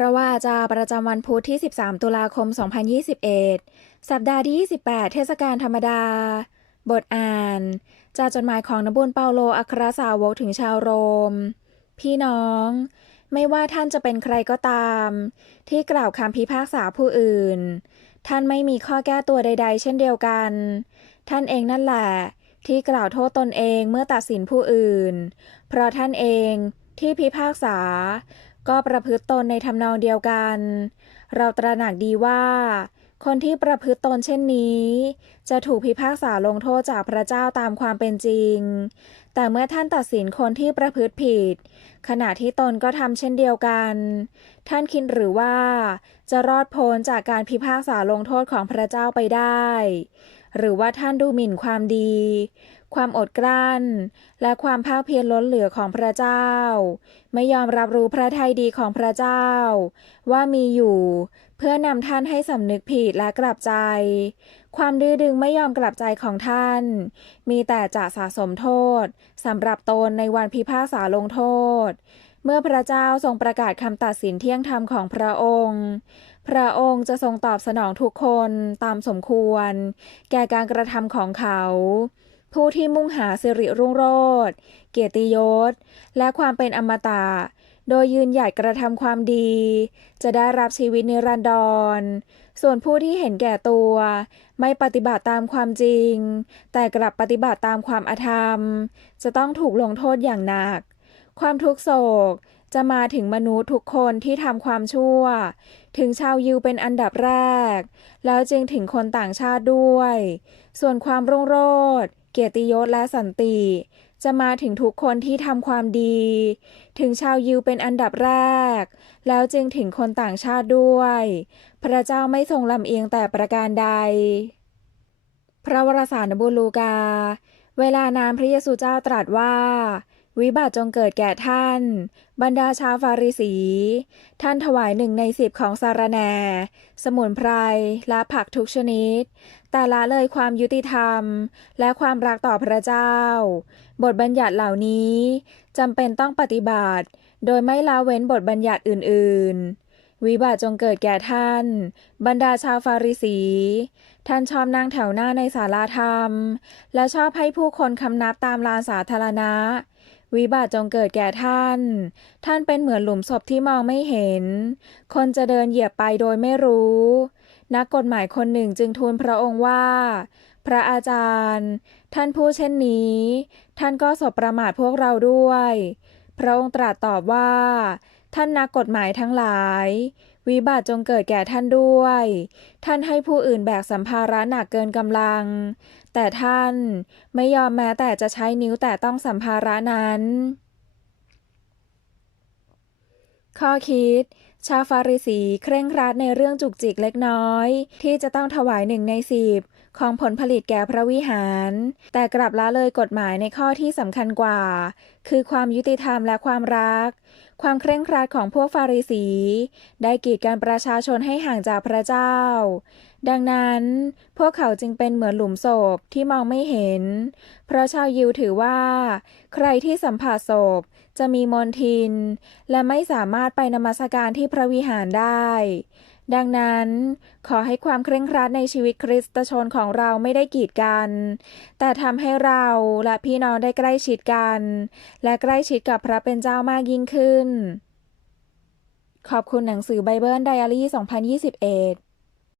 ราะว่าจะประจำวันพุธที่ 13 ตุลาคม 2021 สัปดาห์ที่ 28 เทศกาลธรรมดา บทอ่าน จากจดหมายของนบุญเปาโลอัครสาวกถึงชาวโรม พี่น้อง ไม่ว่าท่านจะเป็นใครก็ตาม ที่กล่าวคำพิพากษาผู้อื่น ท่านไม่มีข้อแก้ตัวใด ๆ เช่นเดียวกัน ท่านเองนั่นแหละ ที่กล่าวโทษตนเองเมื่อตัดสินผู้อื่น เพราะท่านเองที่พิพากษา ก็ประพฤติตนในทำนองเดียวกัน เราตระหนักดีว่า คนที่ประพฤติตนเช่นนี้ จะถูกพิพากษาลงโทษจากพระเจ้าตามความเป็นจริง แต่เมื่อท่านตัดสินคนที่ประพฤติผิด ขณะที่ตนก็ทำเช่นเดียวกัน ท่านคิดหรือว่า จะรอดพ้นจากการพิพากษาลงโทษของพระเจ้าไปได้ หรือว่าท่านดูหมิ่นความดี ความอดกลั้น และความภาคเพียรล้นเหลือของพระเจ้า ไม่ยอมรับรู้พระทัยดีของพระเจ้า ว่ามีอยู่ เพื่อนำท่านให้สำนึกผิดและกลับใจ ความดื้อดึงไม่ยอมกลับใจของท่าน มีแต่จะสะสมโทษสำหรับตนในวันพิพากษาลงโทษ เมื่อพระเจ้าทรงประกาศคำตัดสินเที่ยงธรรมของพระองค์พระองค์จะทรงตอบสนองทุกคนตามสมควร แก่การกระทำของเขา ผู้ที่มุ่งหาสิริรุ่งโรจน์เกียรติยศ และความเป็นอมตะ โดยยืนหยัดกระทำความดี จะได้รับชีวิตนิรันดร ส่วนผู้ที่เห็นแก่ตัว ไม่ปฏิบัติตามความจริง แต่กลับปฏิบัติตามความอธรรม จะต้องถูกลงโทษอย่างหนัก ความทุกโศกจะมาถึงมนุษย์ทุกคนที่ทำความชั่ว ถึงชาวยิวเป็นอันดับแรก แล้วจึงถึงคนต่างชาติด้วย ส่วนความรุ่งโรจน์ เกียรติยศและสันติ จะมาถึงทุกคนที่ทำความดี ถึงชาวยิวเป็นอันดับแรก แล้วจึงถึงคนต่างชาติด้วย พระเจ้าไม่ทรงลำเอียงแต่ประการใด พระวรสารบุลูกา เวลานานพระเยซูเจ้าตรัสว่า วิบัติจงเกิดแก่ท่าน บรรดาชาวฟาริสี ท่านถวายหนึ่งในสิบของสารแหนสมุนไพรและผักทุกชนิด แต่ละเลยความยุติธรรม และความรักต่อพระเจ้า บทบัญญัติเหล่านี้จำเป็นต้องปฏิบัติ โดยไม่ละเว้นบทบัญญัติอื่น ๆวิบัติจงเกิดแก่ท่าน บรรดาชาวฟาริสี ท่านชอบนั่งแถวหน้าในศาลาธรรม และชอบให้ผู้คนคำนับตามลานสาธารณะ วิบัติจงเกิดแก่ท่าน ท่านเป็นเหมือนหลุมศพที่มองไม่เห็น คนจะเดินเหยียบไปโดยไม่รู้ นักกฎหมายคนหนึ่งจึงทูลพระองค์ว่า พระอาจารย์ ท่านพูดเช่นนี้ ท่านก็สบประมาทพวกเราด้วย พระองค์ตรัสตอบว่า ท่านนักกฎหมายทั้งหลาย วิบัติจงเกิดแก่ท่านด้วย ท่านให้ผู้อื่นแบกสัมภาระหนักเกินกำลัง แต่ท่านไม่ยอมแม้แต่จะใช้นิ้วแต่ต้องสัมภาระนั้น ข้อคิด ชาวฟาริสีเคร่งครัดในเรื่องจุกจิกเล็กน้อย ที่จะต้องถวายหนึ่งในสิบของผลผลิตแก่พระวิหาร แต่กลับละเลยกฎหมายในข้อที่สำคัญกว่า คือความยุติธรรมและความรัก ความเคร่งครัดของพวกฟาริสี ได้กีดกันประชาชนให้ห่างจากพระเจ้า ดังนั้น พวกเขาจึงเป็นเหมือนหลุมศพที่มองไม่เห็น เพราะชาวยิวถือว่า ใครที่สัมผัสศพจะมีมนทิน และไม่สามารถไปนมัสการที่พระวิหารได้ ดังนั้น ขอให้ความเคร่งครัดในชีวิตคริสตชนของเราไม่ได้กีดกัน แต่ทำให้เราและพี่น้องได้ใกล้ชิดกัน และใกล้ชิดกับพระเป็นเจ้ามากยิ่งขึ้น ขอบคุณหนังสือไบเบิลไดอารี่ 2021